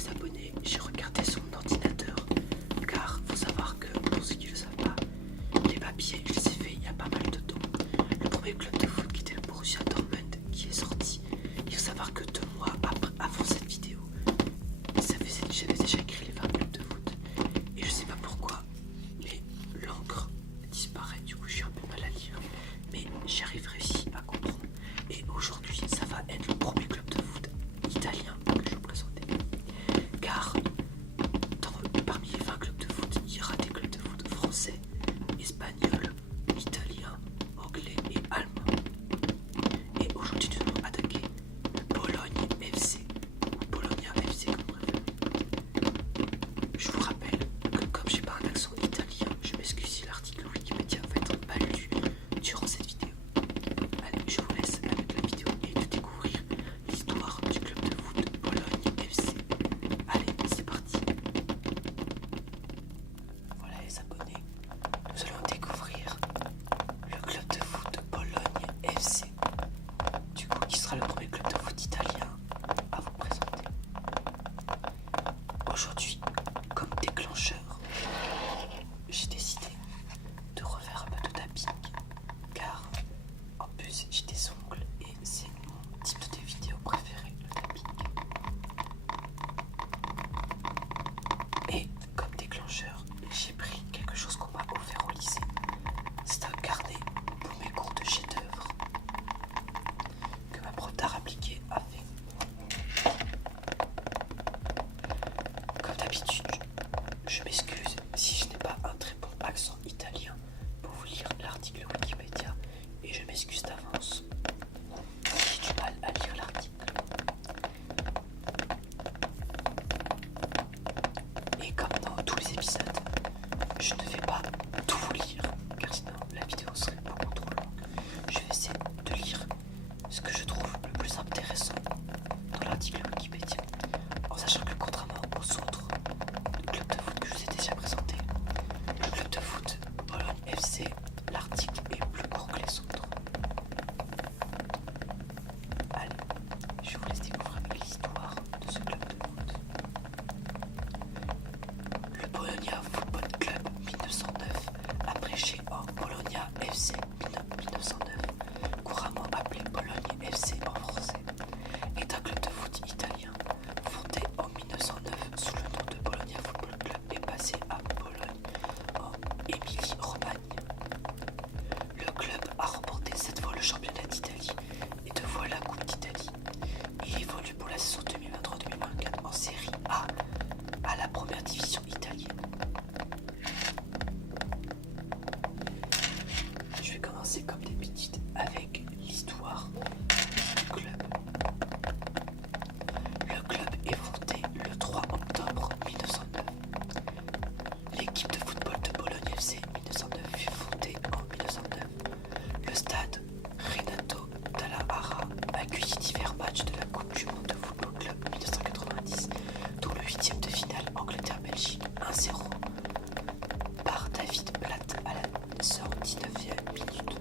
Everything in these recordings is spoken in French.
les abonnés, j'ai regardé son ordinateur, car faut savoir que, pour ceux qui ne le savent pas, les papiers, je les ai fait il y a pas mal de temps. Le premier club de foot qui était le Borussia Dortmund qui est sorti, il faut savoir que 2 mois avant cette vidéo, j'avais déjà écrit les 20 clubs de foot. Et je sais pas pourquoi, mais l'encre disparaît, du coup je suis un peu mal à lire. Mais j'arrive réussi à comprendre. Et aujourd'hui, ça va être le premier club de foot italien que je vais vous présenter. Car parmi les 20 clubs de foot, il y aura des clubs de foot français, espagnols, italiens, anglais et allemands. Et aujourd'hui, nous allons attaquer Bologne FC, ou Bologna FC comme préféré. Je vous rappelle que comme j'ai pas un accent italien, je m'excuse si l'article Wikipédia va être mal lu durant cette vidéo. Allez, je vous laisse avec la vidéo et de découvrir l'histoire du club de foot Bologne FC. Allez, c'est parti. Voilà les abonnés, nous allons découvrir le club de foot Bologne FC. Du coup, qui sera le premier club de foot italien à vous présenter. Aujourd'hui, comme déclencheur, j'ai décidé de refaire un peu de tapping, car en plus j'ai des ongles et c'est mon type de vidéo préféré, le tapping. Et comme déclencheur, j'ai pris quelque chose qu'on m'a offert au lycée. C'est un carnet pour mes cours de chef-d'œuvre que ma prof d'art appliqué a fait. Comme d'habitude, je m'excuse si je n'ai pas un très bon accent italien pour vous lire l'article Wikipédia et je m'excuse d'avance si j'ai du mal à lire l'article. Et comme dans tous les épisodes, je ne vais pas tout vous lire car sinon la vidéo serait beaucoup trop longue. Je vais essayer de lire ce que je trouve le plus intéressant dans l'article Wikipédia, en sachant que contrairement aux autres clubs de foot que je vous ai déjà présentés, le club de foot Bologne FC, l'article est plus court que les autres. Allez, je vous laisse découvrir l'histoire de ce club de foot. Le Bologna Football Club 1909, abrégé en Bologna FC 1909, couramment appelé Bologne FC en français, est un club de foot italien fondé en 1909 sous le nom de Bologna Football Club et passé à Bologne en Émilie-Romagne. Le club a remporté 7 fois le championnat d'Italie et 2 fois la Coupe d'Italie. Il évolue pour la saison 2023-2024 en Série A à la première division italienne. Je vais commencer comme d'habitude avec l'histoire du club. Le club est fondé le 3 octobre 1909. L'équipe de football de Bologne FC 1909 fut fondée en 1909. Le stade Renato Dalla Ara accueillit divers matchs de la Coupe du Monde de Football Club 1990, dont le 8e de finale Angleterre-Belgique 1-0 par David Blatt à la 119e minute.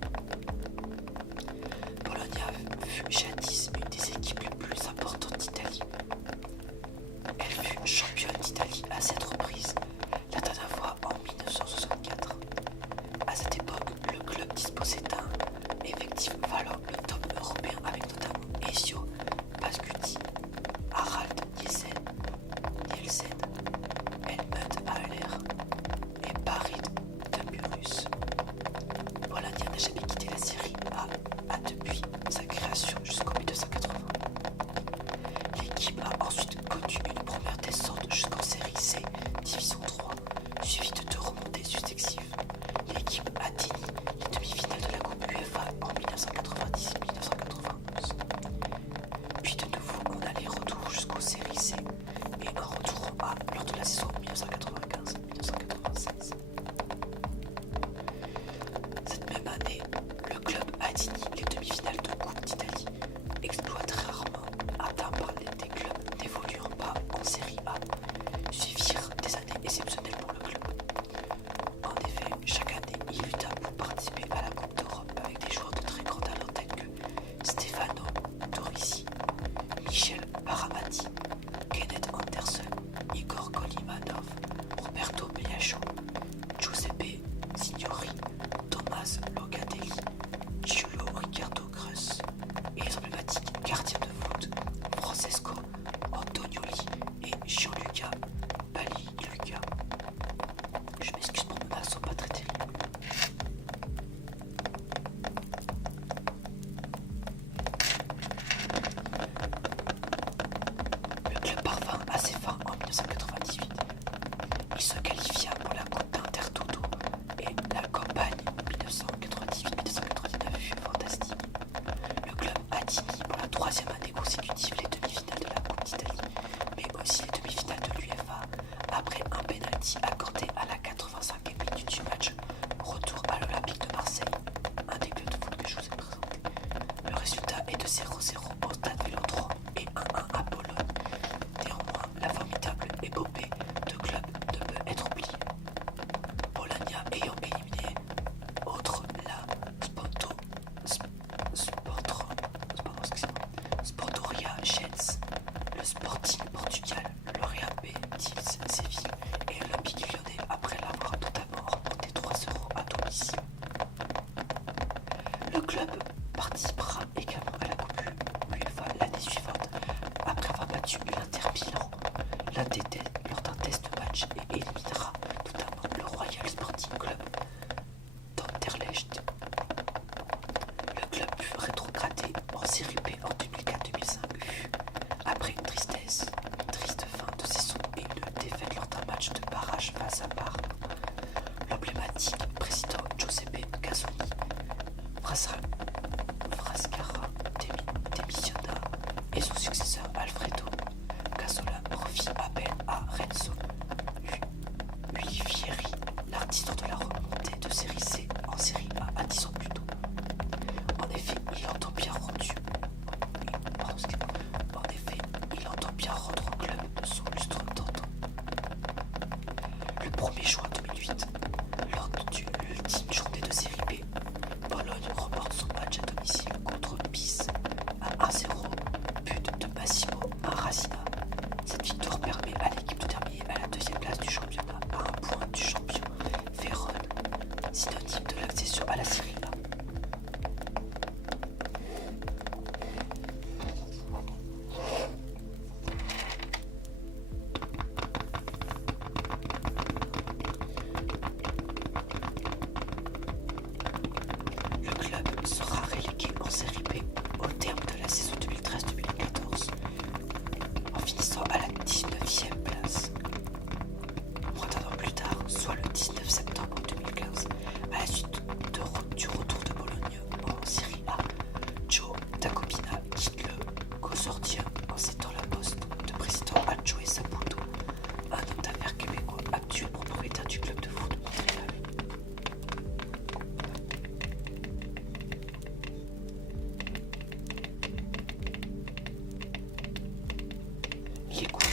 Bologna fut jadis une des équipes les plus importantes d'Italie. Elle fut championne d'Italie à 7 reprises, la dernière fois en 1964. À cette époque, le club disposait d'un effectif valant le top européen avec notamment Ezio Pascuti, Harald Nielsen, Helmut Haller et Barid Tamburus. Bologna n'a jamais quitté la Série A depuis sa création jusqu'en 1980. L'équipe a ensuite connu une première descente jusqu'en Série C, Division 3, suivie de 2 remontées successives. L'équipe atteignit les demi-finales de la Coupe UEFA en 1998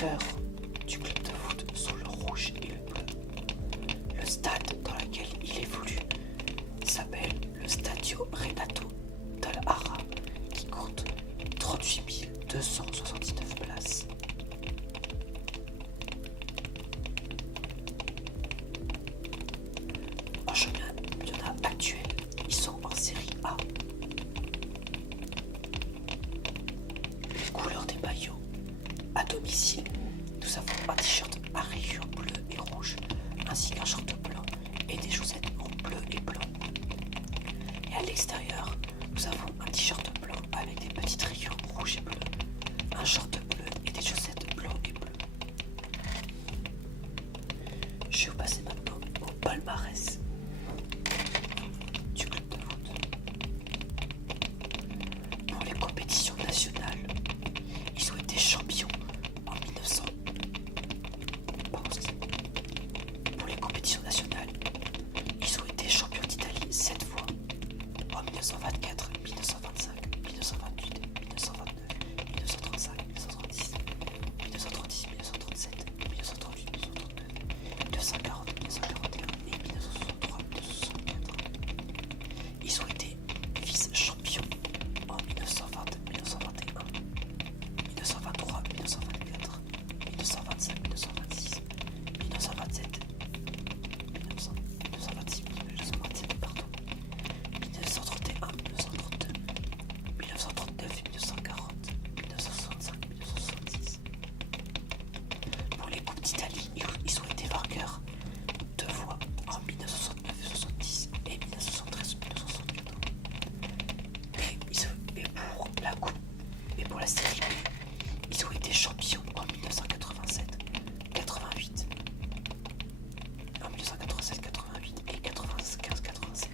couleurs du club de foot sont le rouge et le bleu. Le stade dans lequel il évolue s'appelle le Stadio Renato Dall'Ara, qui compte 38 279 places. En championnat actuel, ils sont en série A. Les couleurs des maillots. À domicile, nous avons un t-shirt à rayures bleues et rouges, ainsi qu'un short blanc et des chaussettes en bleu et blanc. Et à l'extérieur, nous avons un t-shirt blanc avec des petites rayures rouges et bleues, un short bleu et des chaussettes blancs et bleues. Je vais vous passer maintenant au palmarès du club de foot. Pour les compétitions nationales, ils ont été champions en 1900. Pour les compétitions nationales, ils ont été champions d'Italie 7 fois, en 1924, 1925, 1928, 1929, 1935, 1936, 1936, 1937, 1938, 1939, 1940, 1941 et 1963, 1964. Ils ont été vice-champions en 1920, 1921, 1923, 1924, 1925, 1926, 1927, 1926, 1927, pardon, 1931, 1932, 1939, 1940, 1965, 1966. Pour les Coupes d'Italie, ils ont été vainqueurs 2 fois, en 1969, 1970 et 1973, 1974. Et pour la Coupe et pour la série B, ils ont été champions en 1987, 88, en 1987, 88 et 95, 96.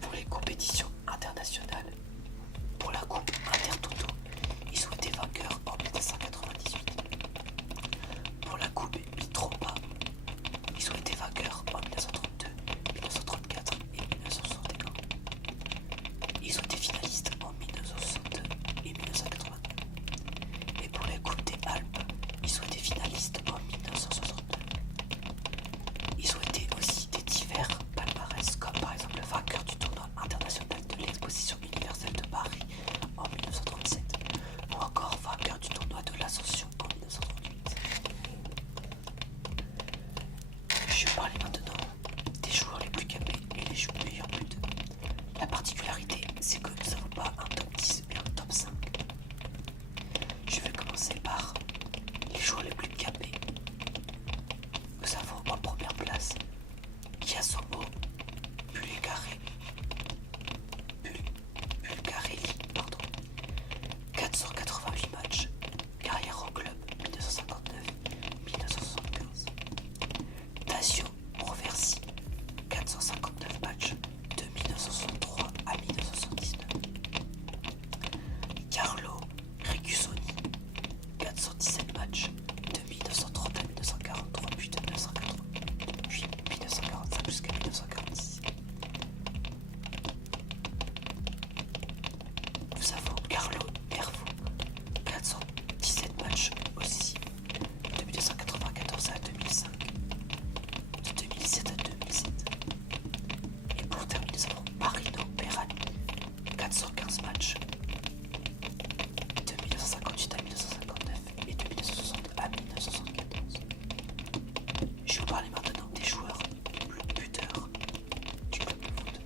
Pour les compétitions internationales, pour la Coupe Intertoto, ils ont été vainqueurs en 1998. Pour la Coupe Mitropa, ils ont été vainqueurs en 1932, 1934 et 1961. Ils ont été finalistes en 1962 et 1982. Et pour les Coupes des Alpes, ils ont été finalistes en 1962. Ils ont été aussi des divers palmarès, comme par exemple le vainqueur du tournoi international de l'exposition universelle de Paris en 1937, ou encore vainqueur du tournoi de l'Ascension en 1938. Je vais parler maintenant des joueurs les plus capés et les joueurs meilleurs buts. La particularité, c'est que nous n'avons pas un top 10 mais un top 5. Je vais commencer par les joueurs les plus capés. Nous avons en première place Chiasomo Bulgarelli, 488 matchs, carrière en club 1959-1975. Tasio Roversi, 459 matchs, de 1963 à 1979. Carlo Recusoni, 417 matchs, de 1930 à 1943, puis de 1945 jusqu'à 1946. Nous avons Carlo Hervo, 417 matchs aussi, de 1994 à 2005, de 2007 à 2007. Et pour terminer, nous avons Marino Berani, 415 matchs, de 1958 à 1959 et de 1960 à 1974. Je vais vous parler maintenant des joueurs buteurs du club de foot.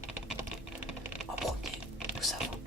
En premier, nous avons